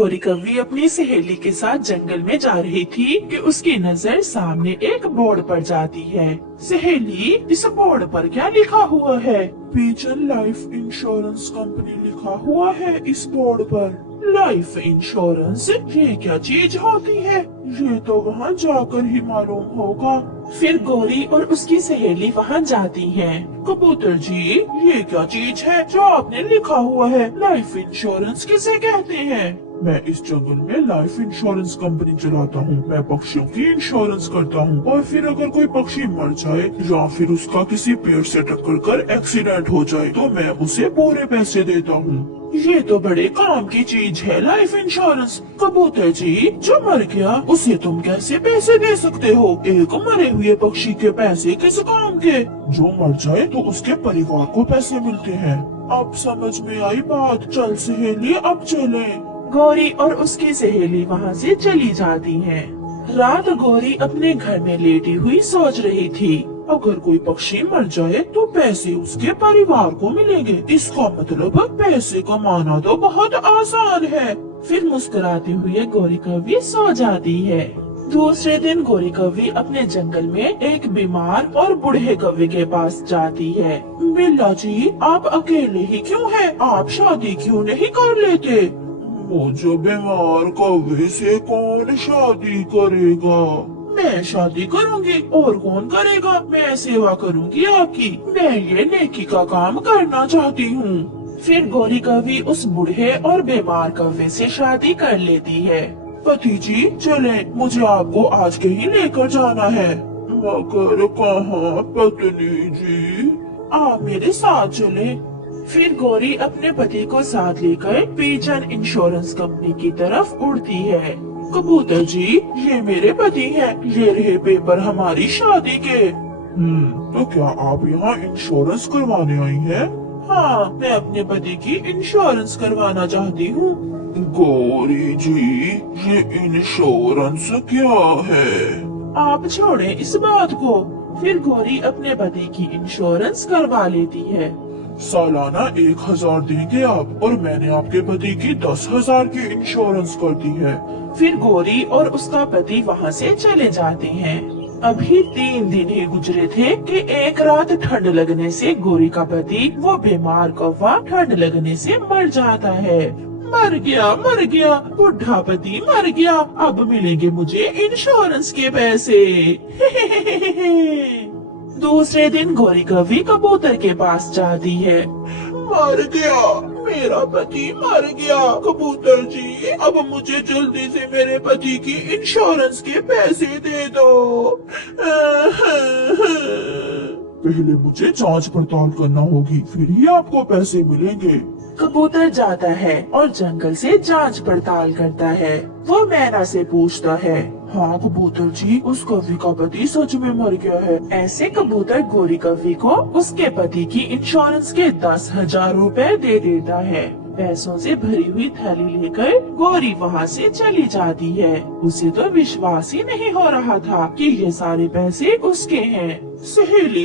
गौरी कव्वी अपनी सहेली के साथ जंगल में जा रही थी कि उसकी नजर सामने एक बोर्ड पर जाती है। सहेली, इस बोर्ड पर क्या लिखा हुआ है? पिजन लाइफ इंश्योरेंस कंपनी लिखा हुआ है इस बोर्ड पर। लाइफ इंश्योरेंस, ये क्या चीज होती है? ये तो वहाँ जाकर ही मालूम होगा। फिर गौरी और उसकी सहेली वहाँ जाती हैं। कबूतर जी, ये क्या चीज है जो आपने लिखा हुआ है? लाइफ इंश्योरेंस किसे कहते हैं? मैं इस जंगल में लाइफ इंश्योरेंस कंपनी चलाता हूँ। मैं पक्षियों की इंश्योरेंस करता हूँ और फिर अगर कोई पक्षी मर जाए या फिर उसका किसी पेड़ से टक्कर कर एक्सीडेंट हो जाए तो मैं उसे पूरे पैसे देता हूँ। ये तो बड़े काम की चीज है लाइफ इंश्योरेंस। कबूतर जी, जो मर गया उसे तुम कैसे पैसे दे सकते हो? एक मरे हुए पक्षी के पैसे किस काम के? जो मर जाए तो उसके परिवार को पैसे मिलते हैं। अब समझ में आई बात। चल सहेली, अब चलें। गौरी और उसकी सहेली वहाँ से चली जाती हैं। रात गौरी अपने घर में लेटी हुई सोच रही थी, अगर कोई पक्षी मर जाए तो पैसे उसके परिवार को मिलेंगे। इसका मतलब पैसे कमाना तो बहुत आसान है। फिर मुस्कुराते हुए गौरी कव्वी सो जाती है। दूसरे दिन गौरी कव्वी अपने जंगल में एक बीमार और बूढ़े कौवे के पास जाती है। बिल्ला जी, आप अकेले ही क्यों हैं? आप शादी क्यों नहीं कर लेते? मुझे बीमार कौवे से कौन शादी करेगा? मैं शादी करूंगी और कौन करेगा? मैं सेवा करूंगी आपकी। मैं ये नेकी का काम करना चाहती हूँ। फिर गौरी कव्वी उस बूढ़े और बीमार कौवे से शादी कर लेती है। पति जी, चले, मुझे आपको आज के ही लेकर जाना है। मगर कहाँ पत्नी जी? आप मेरे साथ चले। फिर गौरी अपने पति को साथ लेकर पिजन इंश्योरेंस कंपनी की तरफ उड़ती है। कबूतर जी, ये मेरे पति हैं। ये रहे पेपर हमारी शादी के। तो क्या आप यहाँ इंश्योरेंस करवाने आई हैं? हाँ, मैं अपने पति की इंश्योरेंस करवाना चाहती हूँ। गौरी जी, ये इंश्योरेंस क्या है? आप छोड़ें इस बात को। फिर गौरी अपने पति की इंश्योरेंस करवा लेती है। सालाना 1000 देंगे आप, और मैंने आपके पति की 10,000 की इंश्योरेंस कर दी है। फिर गौरी और उसका पति वहाँ से चले जाते हैं। अभी 3 दिन ही गुजरे थे कि एक रात ठंड लगने से गौरी का पति, वो बीमार कौवा, ठंड लगने से मर जाता है। मर गया, बुढ़ा पति मर गया। अब मिलेंगे मुझे इंश्योरेंस के पैसे। दूसरे दिन गौरी कव्वी कबूतर के पास जाती है। मर गया, मेरा पति मर गया। कबूतर जी, अब मुझे जल्दी से मेरे पति की इंश्योरेंस के पैसे दे दो। पहले मुझे जांच पड़ताल करना होगी, फिर ही आपको पैसे मिलेंगे। कबूतर जाता है और जंगल से जांच पड़ताल करता है। वो मैना से पूछता है, हाँ कबूतर जी, उस कव्वी का पति सच में मर गया है? ऐसे कबूतर गौरी कव्वी को उसके पति की इंश्योरेंस के 10,000 रुपए दे देता है। पैसों से भरी हुई थैली लेकर गौरी वहाँ से चली जाती है। उसे तो विश्वास ही नहीं हो रहा था कि ये सारे पैसे उसके हैं। सहेली,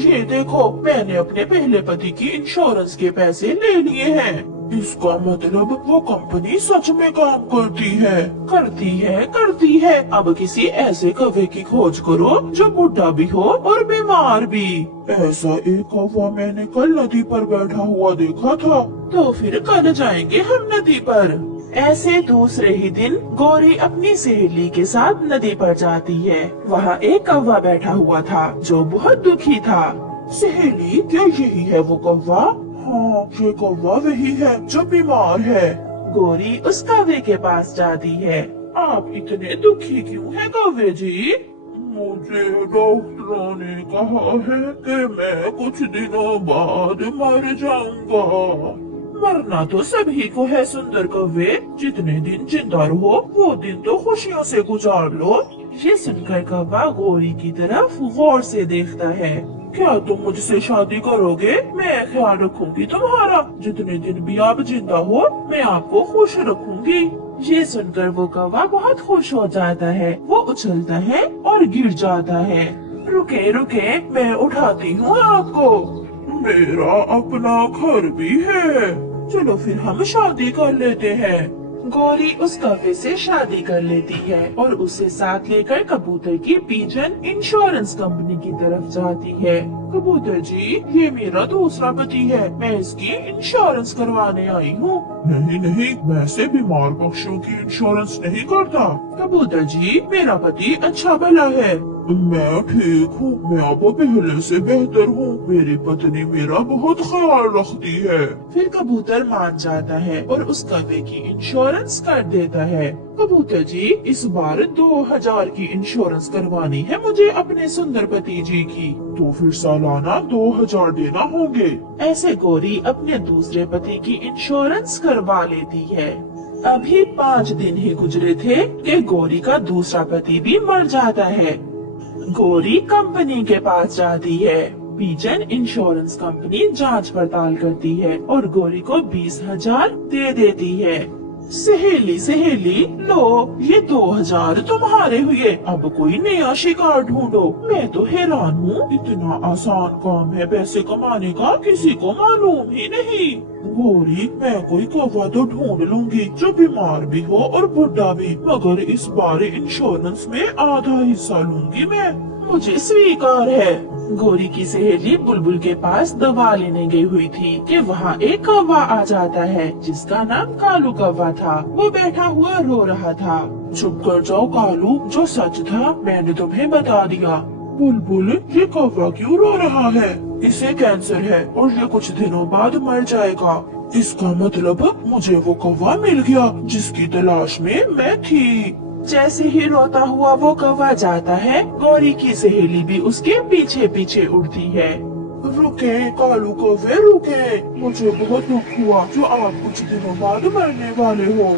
ये देखो, मैंने अपने पहले पति की इंश्योरेंस के पैसे ले लिए हैं। इसका मतलब वो कंपनी सच में काम करती है। करती है। अब किसी ऐसे कौवे की खोज करो जो बुढ़ा भी हो और बीमार भी। ऐसा एक कौवा मैंने कल नदी पर बैठा हुआ देखा था। तो फिर कल जाएंगे हम नदी पर। ऐसे दूसरे ही दिन गौरी अपनी सहेली के साथ नदी पर जाती है। वहाँ एक कौवा बैठा हुआ था जो बहुत दुखी था। सहेली, क्या यही है वो कौवा? हाँ, ये कौवा वही है जो बीमार है। गौरी उस कौवे के पास जाती है। आप इतने दुखी क्यों हैं कौवे जी? मुझे डॉक्टरों ने कहा है कि मैं कुछ दिनों बाद मर जाऊंगा। मरना तो सभी को है सुंदर कौवे। जितने दिन जिंदा रहो वो दिन तो खुशियों से गुजार लो। ये सुनकर कौवा गौरी की तरफ गौर से देखता है। क्या तुम मुझसे शादी करोगे? मैं ख्याल रखूंगी तुम्हारा। जितने दिन भी आप जिंदा हो मैं आपको खुश रखूंगी। ये सुनकर वो कौवा बहुत खुश हो जाता है। वो उछलता है और गिर जाता है। रुके, मैं उठाती हूँ आपको। मेरा अपना घर भी है। चलो फिर हम शादी कर लेते हैं। गौरी उस कौवे से शादी कर लेती है और उसे साथ लेकर कबूतर की पिजन इंश्योरेंस कंपनी की तरफ जाती है। कबूतर जी, ये मेरा दूसरा पति है, मैं इसकी इंश्योरेंस करवाने आई हूँ। नहीं नहीं, मैं ऐसे बीमार पक्षियों की इंश्योरेंस नहीं करता। कबूतर जी, मेरा पति अच्छा भला है। मैं ठीक हूँ, मैं अब पहले से बेहतर हूँ, मेरी पत्नी मेरा बहुत ख्याल रखती है। फिर कबूतर मान जाता है और उस कौवे की इंश्योरेंस कर देता है। कबूतर जी, इस बार 2000 की इंश्योरेंस करवानी है मुझे अपने सुंदर पति जी की, तो फिर सालाना 2000 देना होंगे। ऐसे गौरी अपने दूसरे पति की इंश्योरेंस करवा लेती है। अभी 5 दिन ही गुजरे थे कि गौरी का दूसरा पति भी मर जाता है। गौरी कंपनी के पास जाती है। पिजन इंश्योरेंस कंपनी जांच पड़ताल करती है और गौरी को 20,000 दे देती है। सहेली सहेली, लो ये 2000 तुम्हारे हुए, अब कोई नया शिकार ढूंढो। मैं तो हैरान हूँ, इतना आसान काम है पैसे कमाने का, किसी को मालूम ही नहीं। गौरी, मैं कोई कौवा तो ढूंढ लूंगी जो बीमार भी हो और बुढ़ा भी, मगर इस बार इंश्योरेंस में आधा हिस्सा लूंगी मैं, मुझे स्वीकार है। गौरी की सहेली बुलबुल के पास दवा लेने गई हुई थी कि वहाँ एक कौवा आ जाता है जिसका नाम कालू कौवा था। वो बैठा हुआ रो रहा था। चुप कर जाओ कालू, जो सच था मैंने तुम्हें बता दिया। बुलबुल, ये कौवा क्यों रो रहा है? इसे कैंसर है और ये कुछ दिनों बाद मर जाएगा। इसका मतलब मुझे वो कौवा मिल गया जिसकी तलाश में मैं थी। जैसे ही रोता हुआ वो कौवा जाता है, गौरी की सहेली भी उसके पीछे पीछे उड़ती है। रुके कालू कौवे, रुके, मुझे बहुत दुख हुआ जो आप कुछ दिनों बाद मरने वाले हो।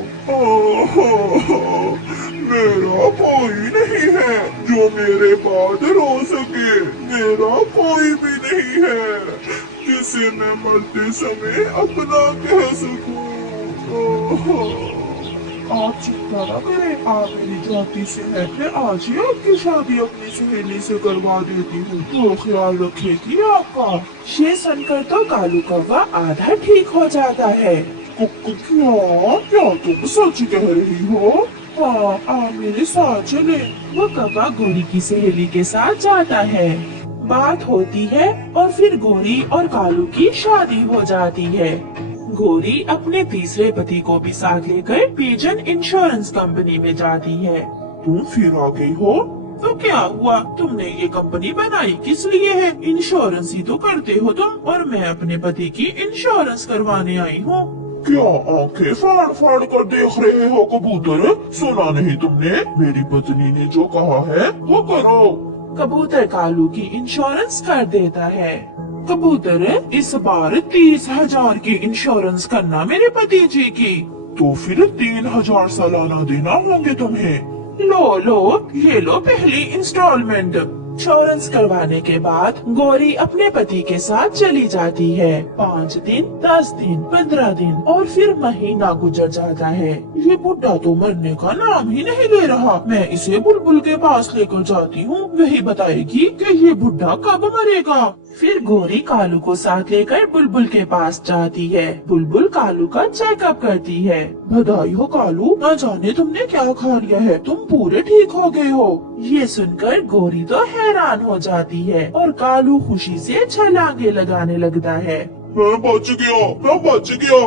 मेरा कोई नहीं है जो मेरे बाद रो सके, मेरा कोई भी नहीं है जिसे मैं मरते समय अपना कह सकूं। आप चिंता न करें, आप मेरी जाति से है, आज ही आपकी शादी अपनी सहेली से करवा देती हूँ, तो ख्याल रखेगी आपका। ये सुनकर तो कालू कौवा आधा ठीक हो जाता है। क्या तुम सच कह रही हो? हाँ, आप मेरे साथ चले। वो कौवा गौरी की सहेली के साथ जाता है। बात होती है और फिर गौरी और कालू की शादी हो जाती है। गौरी अपने तीसरे पति को भी साथ लेकर पिजन इंश्योरेंस कंपनी में जाती है। तुम फिर आ गई हो? तो क्या हुआ, तुमने ये कंपनी बनाई किस लिए है? इंश्योरेंस ही तो करते हो तुम, और मैं अपने पति की इंश्योरेंस करवाने आई हूँ। क्या आंखें फाड़ फाड़ कर देख रहे हो कबूतर? सुना नहीं तुमने? मेरी पत्नी ने जो कहा है वो करो। कबूतर कालू की इंश्योरेंस कर देता है। कबूतर, इस बार 30,000 की इंश्योरेंस करना मेरे पति जी की, तो फिर 3,000 सालाना देना होंगे तुम्हें। लो, ये लो पहली इंस्टॉलमेंट। इंश्योरेंस करवाने के बाद गौरी अपने पति के साथ चली जाती है। 5 दिन, 10 दिन, 15 दिन और फिर महीना गुजर जाता है। ये बुढ़ा तो मरने का नाम ही नहीं ले रहा। मैं इसे बुलबुल के पास लेकर जाती हूँ, वही बताएगी कि ये बुढ़ा कब मरेगा। फिर गौरी कालू को साथ लेकर बुलबुल के पास जाती है। बुलबुल कालू का चेकअप करती है। बधाई हो कालू, न जाने तुमने क्या खा लिया है, तुम पूरे ठीक हो गए हो। ये सुनकर गौरी तो हैरान हो जाती है और कालू खुशी से छलांगे लगाने लगता है। मैं बच गया,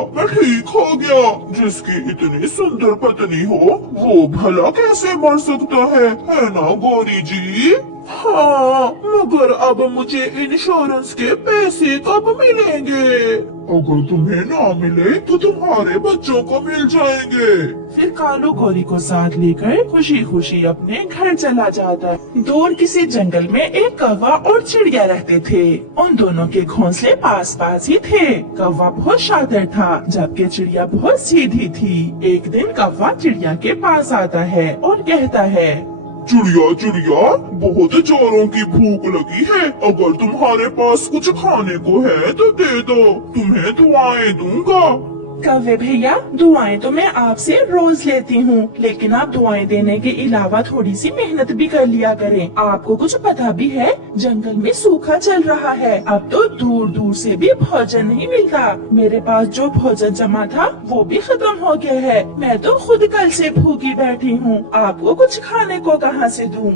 मैं ठीक हो गया। जिसकी इतनी सुंदर पत्नी हो वो भला कैसे मर सकता है ना गौरी जी? हाँ, मगर अब मुझे इंश्योरेंस के पैसे कब मिलेंगे? अगर तुम्हें ना मिले तो तुम्हारे बच्चों को मिल जाएंगे। फिर कालू गौरी को साथ लेकर खुशी खुशी अपने घर चला जाता है। दूर किसी जंगल में एक कौवा और चिड़िया रहते थे। उन दोनों के घोंसले पास पास ही थे। कौवा बहुत शातिर था, जबकि चिड़िया बहुत सीधी थी। एक दिन कौवा चिड़िया के पास आता है और कहता है, चिड़िया, बहुत जोरों की भूख लगी है, अगर तुम्हारे पास कुछ खाने को है तो दे दो, तुम्हें दुआएं दूंगा। कव्वे भैया, दुआएं तो मैं आपसे रोज लेती हूँ, लेकिन आप दुआएं देने के अलावा थोड़ी सी मेहनत भी कर लिया करें। आपको कुछ पता भी है, जंगल में सूखा चल रहा है। अब तो दूर दूर से भी भोजन नहीं मिलता। मेरे पास जो भोजन जमा था वो भी खत्म हो गया है। मैं तो खुद कल से भूखी बैठी हूँ। आपको कुछ खाने को कहाँ से दूँ?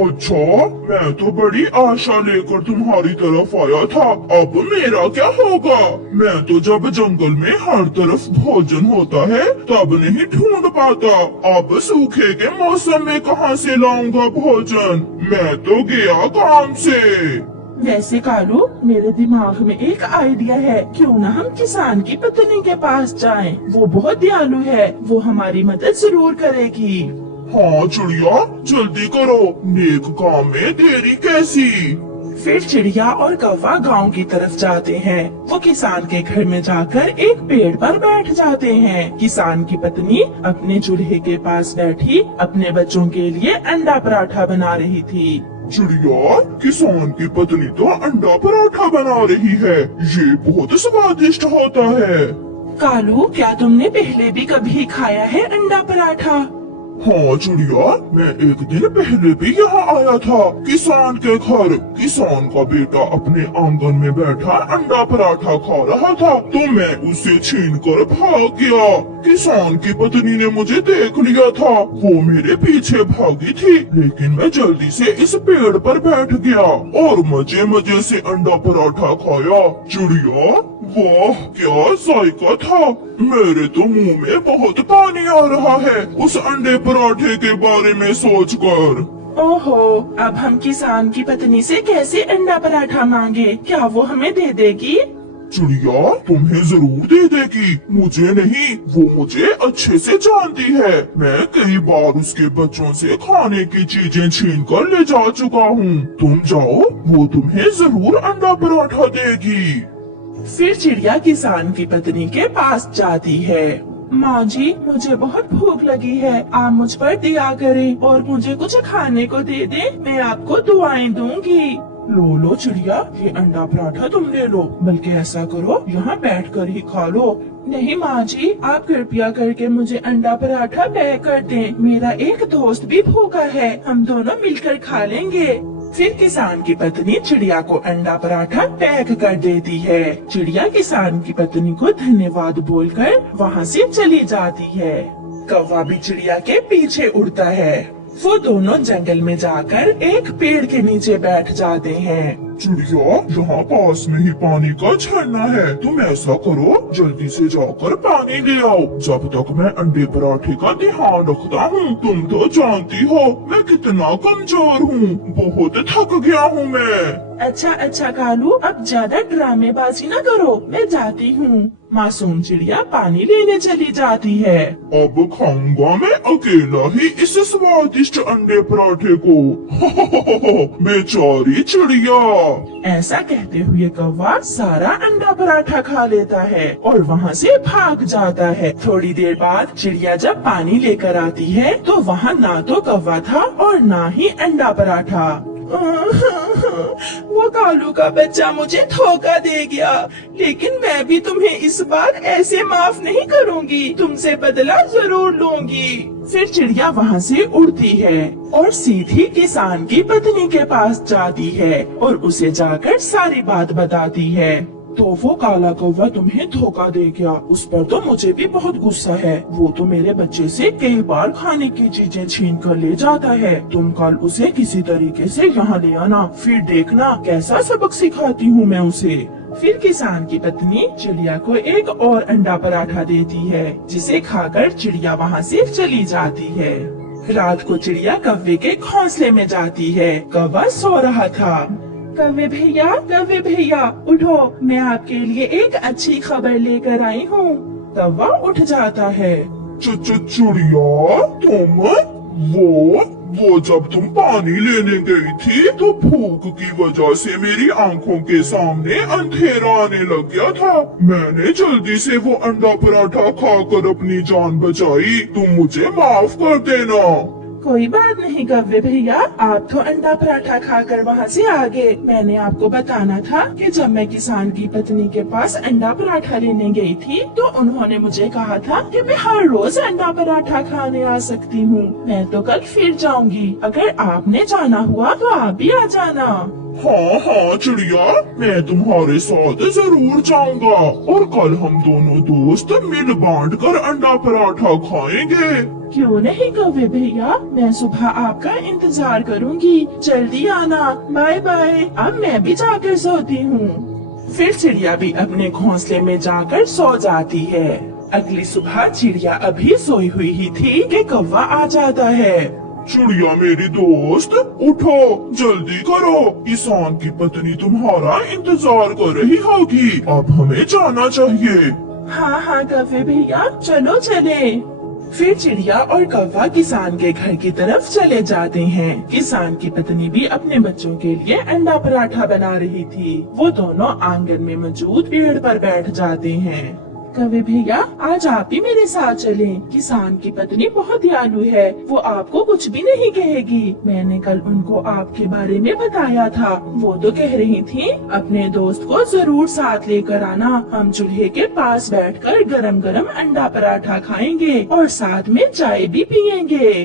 अच्छा, मैं तो बड़ी आशा लेकर तुम्हारी तरफ आया था। अब मेरा क्या होगा? मैं तो जब जंगल में हर तरफ भोजन होता है तब नहीं ढूंढ पाता। अब सूखे के मौसम में कहाँ से लाऊंगा भोजन? मैं तो गया काम से। वैसे कालू, मेरे दिमाग में एक आइडिया है। क्यों न हम किसान की पत्नी के पास जाएं? वो बहुत दयालु है, वो हमारी मदद जरूर करेगी। हाँ चिड़िया, जल्दी करो, नेक काम में देरी कैसी। फिर चिड़िया और कौवा गांव की तरफ जाते हैं। वो किसान के घर में जाकर एक पेड़ पर बैठ जाते हैं। किसान की पत्नी अपने चूल्हे के पास बैठी अपने बच्चों के लिए अंडा पराठा बना रही थी। चिड़िया, किसान की पत्नी तो अंडा पराठा बना रही है। ये बहुत स्वादिष्ट होता है। कालू, क्या तुमने पहले भी कभी खाया है अंडा पराठा? हाँ चिड़िया, मैं एक दिन पहले भी यहाँ आया था किसान के घर। किसान का बेटा अपने आंगन में बैठा अंडा पराठा खा रहा था तो मैं उसे छीन कर भाग गया। किसान की पत्नी ने मुझे देख लिया था। वो मेरे पीछे भागी थी, लेकिन मैं जल्दी से इस पेड़ पर बैठ गया और मजे मजे से अंडा पराठा खाया। चिड़िया, वाह क्या जायका था। मेरे तो मुंह में बहुत पानी आ रहा है उस अंडे पराठे के बारे में सोचकर। ओहो, अब हम किसान की पत्नी से कैसे अंडा पराठा मांगे? क्या वो हमें दे देगी? चिड़िया, तुम्हें जरूर दे देगी, मुझे नहीं। वो मुझे अच्छे से जानती है। मैं कई बार उसके बच्चों से खाने की चीजें छीन कर ले जा चुका हूँ। तुम जाओ, वो तुम्हें जरूर अंडा पराठा देगी। फिर चिड़िया किसान की पत्नी के पास जाती है। माँ जी, मुझे बहुत भूख लगी है, आप मुझ पर दया करें और मुझे कुछ खाने को दे दें, मैं आपको दुआएं दूंगी। लो चिड़िया, ये अंडा पराठा तुम ले लो। बल्कि ऐसा करो, यहाँ बैठकर ही खा लो। नहीं माँ जी, आप कृपया करके मुझे अंडा पराठा पैक कर दें। मेरा एक दोस्त भी भूखा है, हम दोनों मिलकर खा लेंगे। फिर किसान की पत्नी चिड़िया को अंडा पराठा पैक कर देती है। चिड़िया किसान की पत्नी को धन्यवाद बोलकर वहाँ से चली जाती है। कौवा भी चिड़िया के पीछे उड़ता है। वो दोनों जंगल में जाकर एक पेड़ के नीचे बैठ जाते हैं। चिड़िया, यहाँ पास में ही पानी का झरना है। तुम ऐसा करो, जल्दी से जाकर पानी ले आओ, जब तक मैं अंडे पराठे का ध्यान रखता हूँ। तुम तो जानती हो मैं कितना कमजोर हूँ, बहुत थक गया हूँ मैं। अच्छा कालू, अब ज्यादा ड्रामेबाजी न करो, मैं जाती हूँ। मासूम चिड़िया पानी लेने चली जाती है। अब खाऊंगा मैं अकेला ही इस स्वादिष्ट अंडे पराठे को। बेचारी चिड़िया। ऐसा कहते हुए कौवा सारा अंडा पराठा खा लेता है और वहाँ से भाग जाता है। थोड़ी देर बाद चिड़िया जब पानी लेकर आती है तो वहाँ ना तो कौवा था और ना ही अंडा पराठा। वो कालू का बच्चा मुझे धोखा दे गया, लेकिन मैं भी तुम्हें इस बार ऐसे माफ नहीं करूंगी, तुमसे बदला जरूर लूंगी। फिर चिड़िया वहाँ से उड़ती है और सीधी किसान की पत्नी के पास जाती है और उसे जाकर सारी बात बताती है। तो वो काला कौवा तुम्हें धोखा दे गया, उस पर तो मुझे भी बहुत गुस्सा है। वो तो मेरे बच्चे से कई बार खाने की चीजें छीन कर ले जाता है। तुम कल उसे किसी तरीके से यहाँ ले आना, फिर देखना कैसा सबक सिखाती हूँ मैं उसे। फिर किसान की पत्नी चिड़िया को एक और अंडा पराठा देती है, जिसे खाकर चिड़िया वहाँ से चली जाती है। रात को चिड़िया कौवे के घोंसले में जाती है। कौवा सो रहा था। कौवे भैया उठो, मैं आपके लिए एक अच्छी खबर लेकर आई हूँ। कौवा उठ जाता है। चिड़िया, तुम वो जब तुम पानी लेने गई थी तो भूख की वजह से मेरी आंखों के सामने अंधेरा आने लग गया था। मैंने जल्दी से वो अंडा पराठा खाकर अपनी जान बचाई। तुम मुझे माफ कर देना। कोई बात नहीं कव्वे भैया, आप तो अंडा पराठा खाकर वहाँ से आ गए। मैंने आपको बताना था कि जब मैं किसान की पत्नी के पास अंडा पराठा लेने गई थी तो उन्होंने मुझे कहा था कि मैं हर रोज अंडा पराठा खाने आ सकती हूँ। मैं तो कल फिर जाऊंगी। अगर आपने जाना हुआ तो आप भी आ जाना। हाँ हाँ चिड़िया, मैं तुम्हारे साथ जरूर जाऊंगा और कल हम दोनों दोस्त मिल बांट कर अंडा पराठा खाएंगे। क्यों नहीं कव्वे भैया, मैं सुबह आपका इंतजार करूंगी। जल्दी आना। Bye bye. अब मैं भी जाकर सोती हूँ। फिर चिड़िया भी अपने घोंसले में जाकर सो जाती है। अगली सुबह चिड़िया अभी सोई हुई ही थी कि कौवा आ जाता है। चिड़िया मेरी दोस्त, उठो जल्दी करो, किसान की पत्नी तुम्हारा इंतजार कर रही होगी। अब हमें जाना चाहिए। हाँ हाँ कव्वे भैया, चलो चले। फिर चिड़िया और कौवा किसान के घर की तरफ चले जाते हैं। किसान की पत्नी भी अपने बच्चों के लिए अंडा पराठा बना रही थी। वो दोनों आंगन में मौजूद पेड़ पर बैठ जाते हैं। कव्वे भैया, आज आप भी मेरे साथ चलें। किसान की पत्नी बहुत दयालु है, वो आपको कुछ भी नहीं कहेगी। मैंने कल उनको आपके बारे में बताया था। वो तो कह रही थी अपने दोस्त को जरूर साथ लेकर आना। हम चूल्हे के पास बैठकर गरम गरम अंडा पराठा खाएंगे और साथ में चाय भी पियेंगे।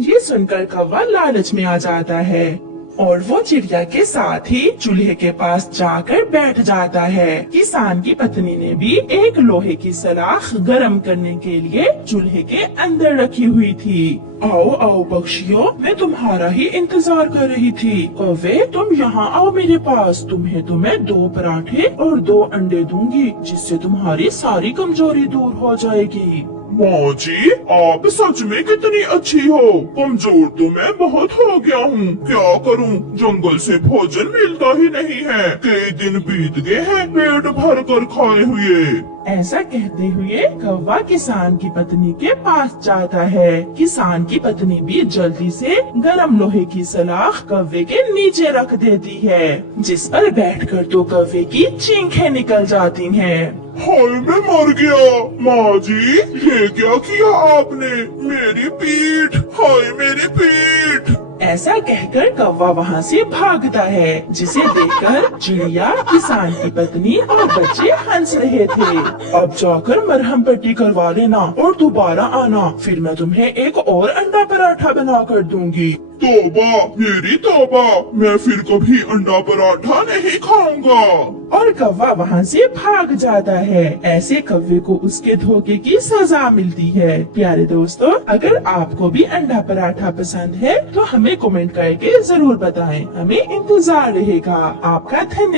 ये सुनकर कौवा लालच में आ जाता है और वो चिड़िया के साथ ही चूल्हे के पास जाकर बैठ जाता है। किसान की पत्नी ने भी एक लोहे की सलाख गरम करने के लिए चूल्हे के अंदर रखी हुई थी। आओ आओ पक्षियों, मैं तुम्हारा ही इंतजार कर रही थी। कौवे, तुम यहाँ आओ मेरे पास। तुम्हें तो मैं 2 पराठे और 2 अंडे दूंगी, जिससे तुम्हारी सारी कमजोरी दूर हो जाएगी। माँ जी, आप सच में कितनी अच्छी हो। कमजोर तो मैं बहुत हो गया हूँ। क्या करूँ, जंगल से भोजन मिलता ही नहीं है। कई दिन बीत गए हैं पेट भर कर खाए हुए। ऐसा कहते हुए कौवा किसान की पत्नी के पास जाता है। किसान की पत्नी भी जल्दी से गरम लोहे की सलाख कौवे के नीचे रख देती है, जिस पर बैठकर तो कौवे की चीखें निकल जाती हैं। हाय मैं मर गया। माँ जी, ये क्या किया आपने? मेरी पीठ, हाय मेरी पीठ। ऐसा कहकर कौवा वहाँ से भागता है, जिसे देखकर चिड़िया, किसान की पत्नी और बच्चे हंस रहे थे। अब जाकर मरहम पट्टी करवा लेना और दोबारा आना, फिर मैं तुम्हें एक और अंडा पराठा बना कर दूंगी। तौबा मेरी तौबा, मैं फिर कभी अंडा पराठा नहीं खाऊंगा। और कौवा वहाँ से भाग जाता है। ऐसे कौवे को उसके धोखे की सजा मिलती है। प्यारे दोस्तों, अगर आपको भी अंडा पराठा पसंद है तो हमें कमेंट करके जरूर बताएं। हमें इंतजार रहेगा। आपका धन्यवाद।